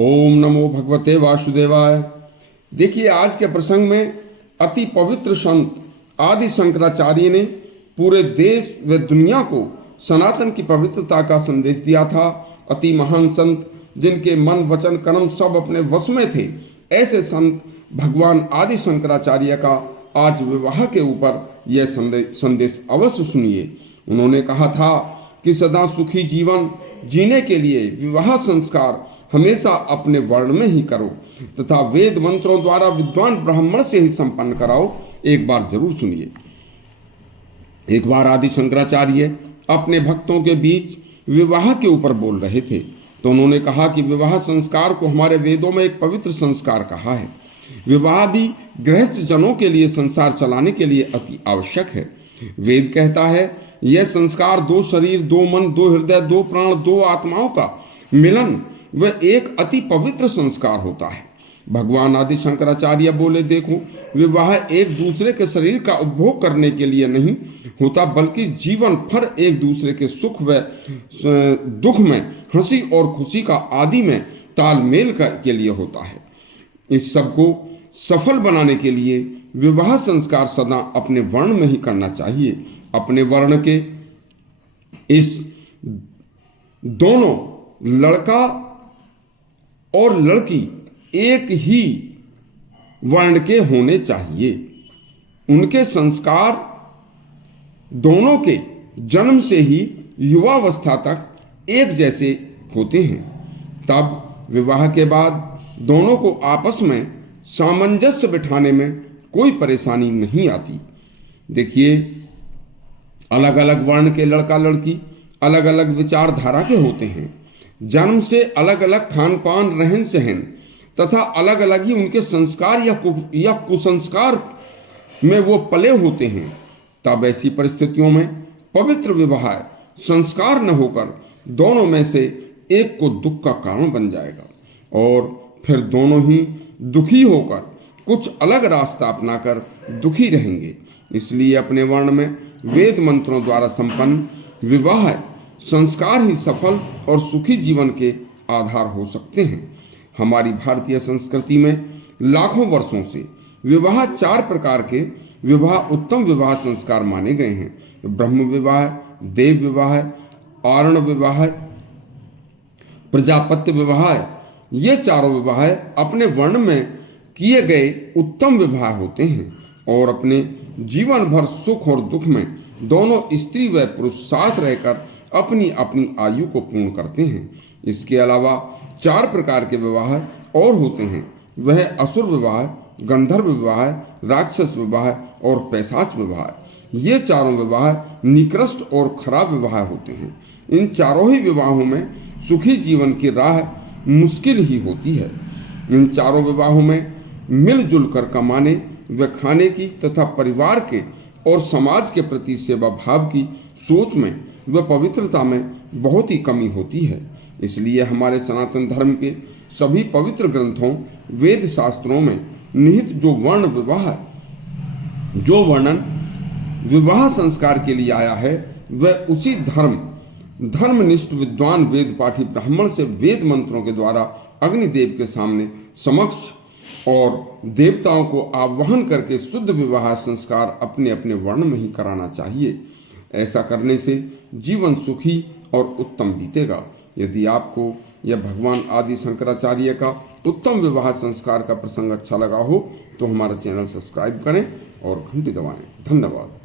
ओम नमो भगवते वासुदेवाय। देखिए, आज के प्रसंग में अति पवित्र संत आदि शंकराचार्य ने पूरे देश व दुनिया को सनातन की पवित्रता का संदेश दिया था। अति महान संत जिनके मन वचन कर्म सब अपने वश में थे, ऐसे संत भगवान आदि शंकराचार्य का आज विवाह के ऊपर यह संदेश अवश्य सुनिए। उन्होंने कहा था कि सदा सुखी जीवन जीने के लिए विवाह संस्कार हमेशा अपने वर्ण में ही करो तथा वेद मंत्रों द्वारा विद्वान ब्राह्मण से ही संपन्न कराओ। एक बार जरूर सुनिए। एक बार आदि शंकराचार्य अपने भक्तों के बीच विवाह के ऊपर बोल रहे थे तो उन्होंने कहा कि विवाह संस्कार को हमारे वेदों में एक पवित्र संस्कार कहा है। विवाह भी गृहस्थ जनों के लिए संसार चलाने के लिए अति आवश्यक है। वेद कहता है यह संस्कार दो शरीर, दो मन, दो हृदय, दो प्राण, दो आत्माओं का मिलन वह एक अति पवित्र संस्कार होता है। भगवान आदि शंकराचार्य बोले, देखो, विवाह एक दूसरे के शरीर का उपभोग करने के लिए नहीं होता, बल्कि जीवन भर एक दूसरे के सुख व दुख में, हंसी और खुशी का आदि में तालमेल के लिए होता है। इस सब को सफल बनाने के लिए विवाह संस्कार सदा अपने वर्ण में ही करना चाहिए। अपने वर्ण के इस दोनों लड़का और लड़की एक ही वर्ण के होने चाहिए। उनके संस्कार दोनों के जन्म से ही युवावस्था तक एक जैसे होते हैं। तब विवाह के बाद दोनों को आपस में सामंजस्य बिठाने में कोई परेशानी नहीं आती। देखिए, अलग अलग वर्ण के लड़का लड़की अलग अलग विचारधारा के होते हैं। जन्म से अलग अलग खान पान, रहन सहन तथा अलग अलग ही उनके संस्कार या कुसंस्कार में वो पले होते हैं। तब ऐसी परिस्थितियों में पवित्र विवाह संस्कार न होकर दोनों में से एक को दुख का कारण बन जाएगा और फिर दोनों ही दुखी होकर कुछ अलग रास्ता अपनाकर दुखी रहेंगे। इसलिए अपने वर्ण में वेद मंत्रों द्वारा संपन्न विवाह संस्कार ही सफल और सुखी जीवन के आधार हो सकते हैं। हमारी भारतीय संस्कृति में लाखों वर्षों से विवाह चार प्रकार के विवाह उत्तम विवाह संस्कार माने गए हैं। ब्रह्म विवाह, देव विवाह, आरण विवाह, प्रजापत्य विवाह। ये चारों विवाह अपने वर्ण में किए गए उत्तम विवाह होते हैं और अपने जीवन भर सुख और दुख में दोनों स्त्री व पुरुष साथ रहकर अपनी अपनी आयु को पूर्ण करते हैं। इसके अलावा चार प्रकार के विवाह और होते हैं। वह असुर विवाह, गंधर्व विवाह, राक्षस विवाह और पैशाच विवाह। ये चारों विवाह निकृष्ट और खराब विवाह होते हैं। इन चारों ही विवाहों में सुखी जीवन की राह मुश्किल ही होती है। इन चारों विवाहों में मिलजुल कर कमाने व खाने की तथा परिवार के और समाज के प्रति सेवा भाव की सोच में व पवित्रता में बहुत ही कमी होती है। इसलिए हमारे सनातन धर्म के सभी पवित्र ग्रंथों, वेद शास्त्रों में निहित जो वर्णन विवाह संस्कार के लिए आया है, वह उसी धर्मनिष्ठ विद्वान वेद पाठी ब्राह्मण से वेद मंत्रों के द्वारा अग्निदेव के सामने समक्ष और देवताओं को आह्वान करके शुद्ध विवाह संस्कार अपने अपने वर्ण में ही कराना चाहिए। ऐसा करने से जीवन सुखी और उत्तम बीतेगा। यदि आपको यह भगवान आदि शंकराचार्य का उत्तम विवाह संस्कार का प्रसंग अच्छा लगा हो तो हमारा चैनल सब्सक्राइब करें और घंटी दबाएं। धन्यवाद।